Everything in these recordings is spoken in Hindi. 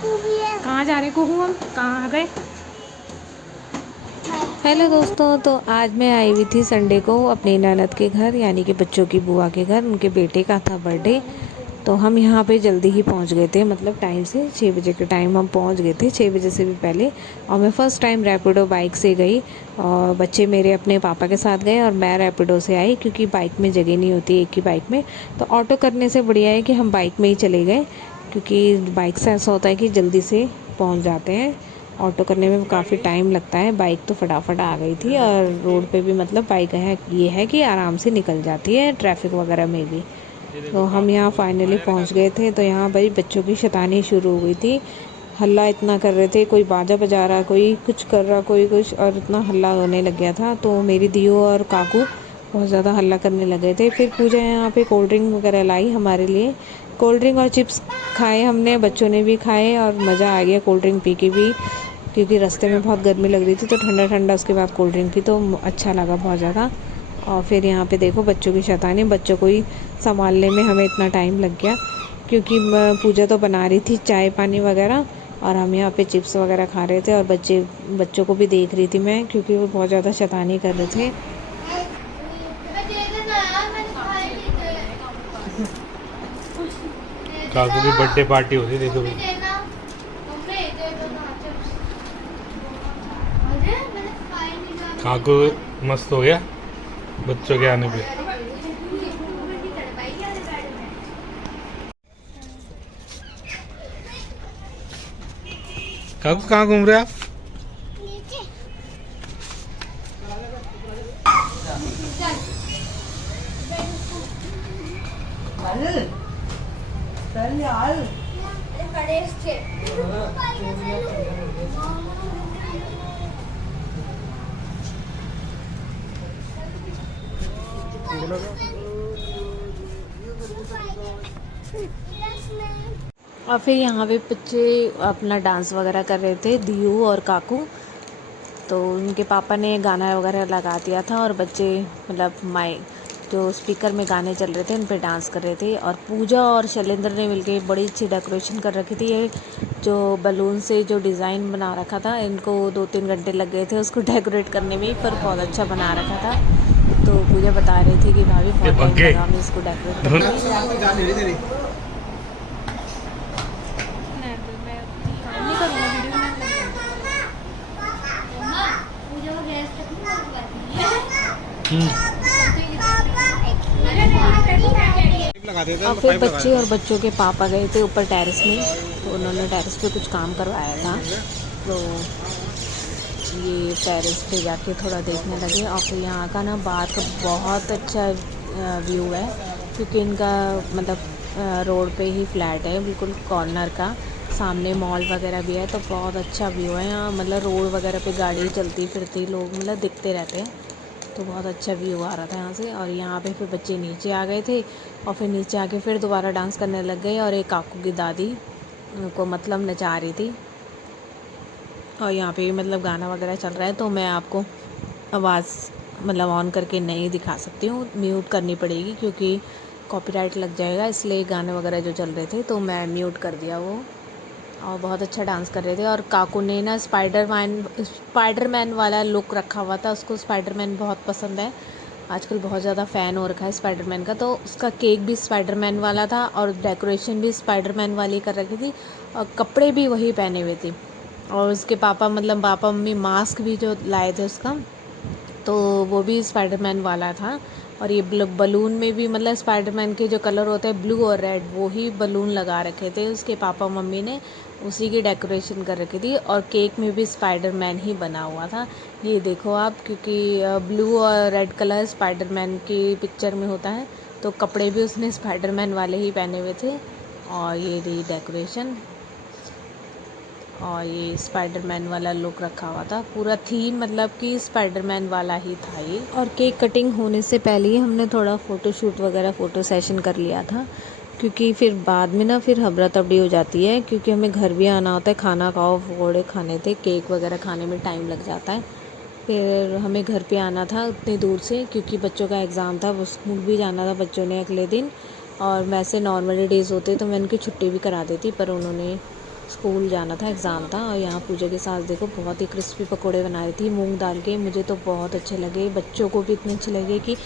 कहाँ जा रहे कुहू, हम कहाँ आ गए। हेलो दोस्तों, तो आज मैं आई हुई थी संडे को अपनी ननद के घर, यानी कि बच्चों की बुआ के घर। उनके बेटे का था बर्थडे, तो हम यहाँ पे जल्दी ही पहुँच गए थे, मतलब टाइम से 6 बजे के टाइम हम पहुँच गए थे, 6 बजे से भी पहले। और मैं फ़र्स्ट टाइम रैपिडो बाइक से गई, और बच्चे मेरे अपने पापा के साथ गए और मैं रैपिडो से आई, क्योंकि बाइक में जगह नहीं होती एक ही बाइक में। तो ऑटो करने से बढ़िया है कि हम बाइक में ही चले गए, क्योंकि बाइक से ऐसा होता है कि जल्दी से पहुँच जाते हैं। ऑटो करने में काफ़ी टाइम लगता है, बाइक तो फटाफट आ गई थी। और रोड पे भी मतलब बाइक है ये है कि आराम से निकल जाती है ट्रैफिक वगैरह में भी। तो हम यहाँ फाइनली पहुँच गए थे। तो यहाँ भाई बच्चों की शैतानी शुरू हो गई थी, हल्ला इतना कर रहे थे, कोई बाजा बजा रहा, कोई कुछ कर रहा, कोई कुछ, और इतना हल्ला होने लग गया था। तो मेरी दियो और काकू बहुत ज़्यादा हल्ला करने लगे थे। फिर पूजा यहाँ पे कोल्ड ड्रिंक वगैरह लाई हमारे लिए, कोल्ड ड्रिंक और चिप्स खाए हमने, बच्चों ने भी खाए, और मज़ा आ गया कोल्ड ड्रिंक पी के भी, क्योंकि रास्ते में बहुत गर्मी लग रही थी। तो ठंडा ठंडा उसके बाद कोल्ड ड्रिंक पी, तो अच्छा लगा बहुत ज़्यादा। और फिर यहाँ पे देखो बच्चों की शैतानी, बच्चों को ही संभालने में हमें इतना टाइम लग गया, क्योंकि पूजा तो बना रही थी चाय पानी वगैरह, और हम यहाँ पे चिप्स वगैरह खा रहे थे। और बच्चों को भी देख रही थी मैं, क्योंकि वो बहुत ज़्यादा शैतानी कर रहे थे। काकू की बर्थडे पार्टी होती देखो भाई। काकू मस्त हो गया बच्चों के आने पे। काकू कहाँ घूम रहे हैं आप? चल यार। और फिर यहाँ पे बच्चे अपना डांस वगैरह कर रहे थे, दियू और काकू। तो उनके पापा ने गाना वगैरह लगा दिया था, और बच्चे मतलब जो स्पीकर में गाने चल रहे थे उन पे डांस कर रहे थे। और पूजा और शैलेंद्र ने मिलके बड़ी अच्छी डेकोरेशन कर रखी थी। ये जो बलून से जो डिज़ाइन बना रखा था, इनको 2-3 घंटे लग गए थे उसको डेकोरेट करने में, पर बहुत अच्छा बना रखा था। तो पूजा बता रही थी कि भाभी बहुत टाइम लगा हमें इसको डेकोरेट करने में। और फिर बच्चे और बच्चों के पापा गए थे ऊपर टेरेस में, तो उन्होंने टेरेस पे कुछ काम करवाया था। तो ये टेरेस पे जाके थोड़ा देखने लगे। और फिर यहाँ का ना बाहर का बहुत अच्छा व्यू है, क्योंकि इनका मतलब रोड पे ही फ्लैट है, बिल्कुल कॉर्नर का, सामने मॉल वगैरह भी है। तो बहुत अच्छा व्यू है यहाँ, मतलब रोड वगैरह पे गाड़ी चलती फिरती, लोग मतलब दिखते रहते हैं। तो बहुत अच्छा व्यू आ रहा था यहाँ से। और यहाँ पे फिर बच्चे नीचे आ गए थे, और फिर नीचे आके फिर दोबारा डांस करने लग गए। और एक काकू की दादी को मतलब नचा रही थी, और यहाँ पे मतलब गाना वगैरह चल रहा है। तो मैं आपको आवाज़ मतलब ऑन करके नहीं दिखा सकती हूँ, म्यूट करनी पड़ेगी, क्योंकि कॉपीराइट लग जाएगा। इसलिए गाने वगैरह जो चल रहे थे तो मैं म्यूट कर दिया वो। और बहुत अच्छा डांस कर रहे थे। और काकू ने ना स्पाइडरमैन वाला लुक रखा हुआ था, उसको स्पाइडरमैन बहुत पसंद है, आजकल बहुत ज़्यादा फ़ैन हो रखा है स्पाइडरमैन का। तो उसका केक भी स्पाइडरमैन वाला था, और डेकोरेशन भी स्पाइडरमैन वाली कर रखी थी, और कपड़े भी वही पहने हुए थे। और उसके पापा मतलब पापा मम्मी मास्क भी जो लाए थे उसका, तो वो भी स्पाइडरमैन वाला था। और ये बलून में भी मतलब स्पाइडरमैन के जो कलर होते हैं ब्लू और रेड, वो ही बलून लगा रखे थे उसके पापा मम्मी ने, उसी की डेकोरेशन कर रखी थी। और केक में भी स्पाइडरमैन ही बना हुआ था, ये देखो आप, क्योंकि ब्लू और रेड कलर स्पाइडरमैन की पिक्चर में होता है। तो कपड़े भी उसने स्पाइडरमैन वाले ही पहने हुए थे। और ये रही डेकोरेशन, और ये स्पाइडरमैन वाला लुक रखा हुआ था, पूरा थीम मतलब कि स्पाइडरमैन वाला ही था ये। और केक कटिंग होने से पहले ही हमने थोड़ा फ़ोटोशूट वगैरह फ़ोटो सेशन कर लिया था, क्योंकि फिर बाद में ना फिर हबरा तबड़ी हो जाती है, क्योंकि हमें घर भी आना होता है, खाना खाओ, पकौड़े खाने थे, केक वगैरह खाने में टाइम लग जाता है। फिर हमें घर पे आना था उतनी दूर से, क्योंकि बच्चों का एग्ज़ाम था, वो स्कूल भी जाना था बच्चों ने अगले दिन। और वैसे नॉर्मल डेज़ होते तो मैं उनकी छुट्टी भी करा देती, पर उन्होंने स्कूल जाना था, एग्ज़ाम था। और यहाँ पूजा के साथ देखो बहुत ही क्रिस्पी पकोड़े बना रही थी मूंग दाल के। मुझे तो बहुत अच्छे लगे, बच्चों को भी इतने अच्छे लगे कि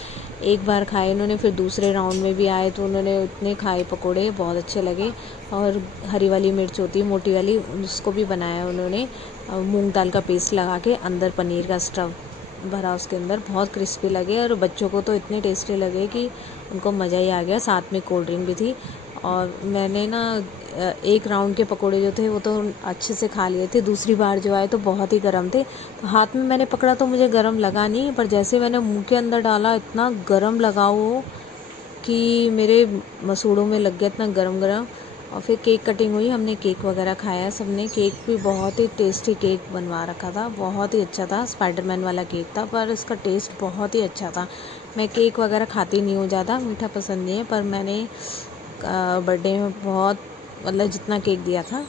एक बार खाए उन्होंने, फिर दूसरे राउंड में भी आए तो उन्होंने इतने खाए पकोड़े, बहुत अच्छे लगे। और हरी वाली मिर्च होती है मोटी वाली, उसको भी बनाया उन्होंने मूंग दाल का पेस्ट लगा के, अंदर पनीर का स्टफ़ भरा उसके अंदर, बहुत क्रिस्पी लगे। और बच्चों को तो इतने टेस्टी लगे कि उनको मज़ा ही आ गया। साथ में कोल्ड ड्रिंक भी थी। और मैंने ना एक राउंड के पकोड़े जो थे वो तो अच्छे से खा लिए थे, दूसरी बार जो आए तो बहुत ही गर्म थे। तो हाथ में मैंने पकड़ा तो मुझे गर्म लगा नहीं, पर जैसे मैंने मुंह के अंदर डाला इतना गर्म लगा वो कि मेरे मसूड़ों में लग गया, इतना गरम गरम। और फिर केक कटिंग हुई, हमने केक वगैरह खाया सबने। केक भी बहुत ही टेस्टी केक बनवा रखा था, बहुत ही अच्छा था। स्पाइडरमैन वाला केक था पर इसका टेस्ट बहुत ही अच्छा था। मैं केक वगैरह खाती नहीं हूँ ज़्यादा, मीठा पसंद नहीं है, पर मैंने बर्थडे में बहुत मतलब जितना केक दिया था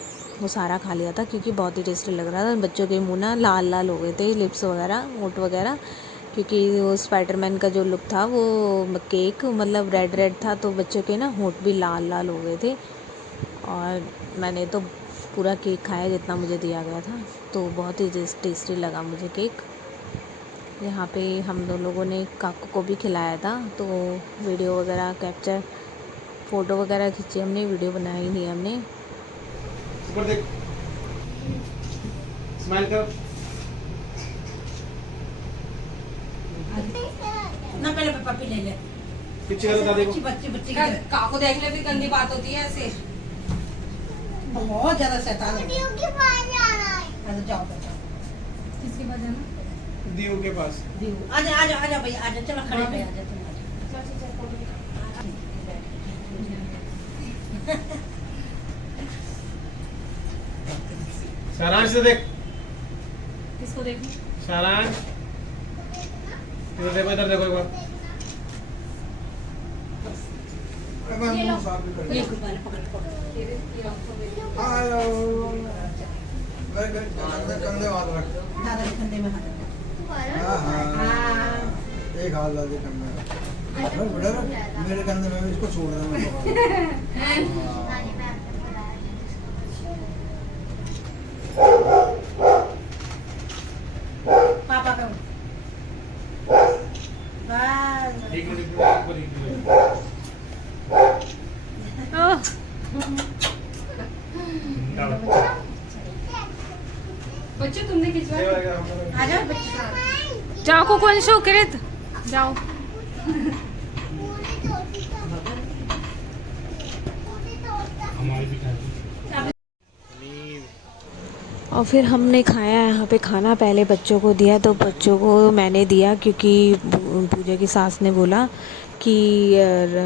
वो सारा खा लिया था, क्योंकि बहुत ही टेस्टी लग रहा था। बच्चों के मुँह ना लाल लाल हो गए थे, लिप्स वगैरह, होंठ वगैरह, क्योंकि वो स्पाइडरमैन का जो लुक था वो केक मतलब रेड रेड था, तो बच्चों के ना होंठ भी लाल लाल हो गए थे। और मैंने तो पूरा केक खाया जितना मुझे दिया गया था, तो बहुत ही टेस्टी लगा मुझे केक। यहाँ पे हम दोनों लोगों ने काकू को भी खिलाया था, तो वीडियो वगैरह कैप्चर, फ़ोटो वगैरह खींची हमने, वीडियो बनाई नहीं हमने। ऊपर देख, स्माइल कर। ना पहले पप्पी ले ले। पीछे कर दादी को। बच्ची बच्ची काको देख ले भी गंदी बात होती है ऐसे। बहुत ज्यादा शैतान है। अरे जाओ बेटा। किसके पास जाना? दीव के पास। आजा आजा आजा भैया, आजा, चलो खड़े पे आजा तुम। सारांश से देख, किसको देखूं? सारांश इधर देखो, इधर देखो एक बार। ये पकड़ पकड़। दादा के कंधे में हाथ रख। एक हाथ डाल दे कंधे में, मेरे कंधे में भी इसको छोड़ रहा मैं। पापा का बस। एक मिनट ऊपर एक मिनट। बच्चों तुमने खिंचवाया? आजा बच्चे। जाओ कुकुंशु कृत जाओ। हमारी भी खाई। और फिर हमने खाया यहाँ पे खाना, पहले बच्चों को दिया, तो बच्चों को मैंने दिया क्योंकि पूजा की सास ने बोला कि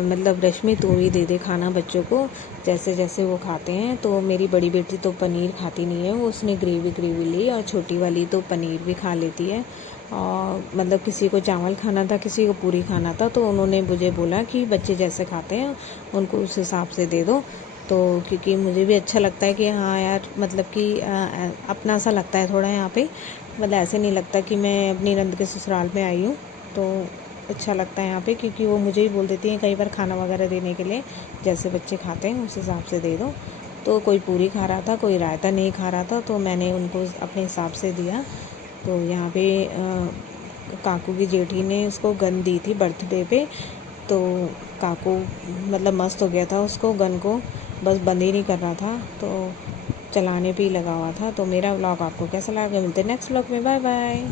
मतलब रश्मि तू ही दे दे खाना बच्चों को, जैसे जैसे वो खाते हैं। तो मेरी बड़ी बेटी तो पनीर खाती नहीं है, वो उसने ग्रेवी ली, और छोटी वाली तो पनीर भी खा लेती है। और मतलब किसी को चावल खाना था, किसी को पूरी खाना था, तो उन्होंने मुझे बोला कि बच्चे जैसे खाते हैं उनको उस हिसाब से दे दो। तो क्योंकि मुझे भी अच्छा लगता है कि हाँ यार, मतलब कि अपना सा लगता है थोड़ा यहाँ पे, मतलब ऐसे नहीं लगता कि मैं अपनी नंद के ससुराल में आई हूँ। तो अच्छा लगता है यहाँ पे, क्योंकि वो मुझे ही बोल देती हैं कई बार खाना वगैरह देने के लिए, जैसे बच्चे खाते हैं उस हिसाब से दे दो। तो कोई पूरी खा रहा था, कोई रायता नहीं खा रहा था, तो मैंने उनको अपने हिसाब से दिया। तो यहाँ पे काकू की जेठी ने उसको गन दी थी बर्थडे पे, तो काकू मतलब मस्त हो गया था उसको गन को, बस बंद ही नहीं कर रहा था, तो चलाने पे ही लगा हुआ था। तो मेरा व्लॉग आपको कैसा लगा, मिलते हैं नेक्स्ट व्लॉग में, बाय बाय।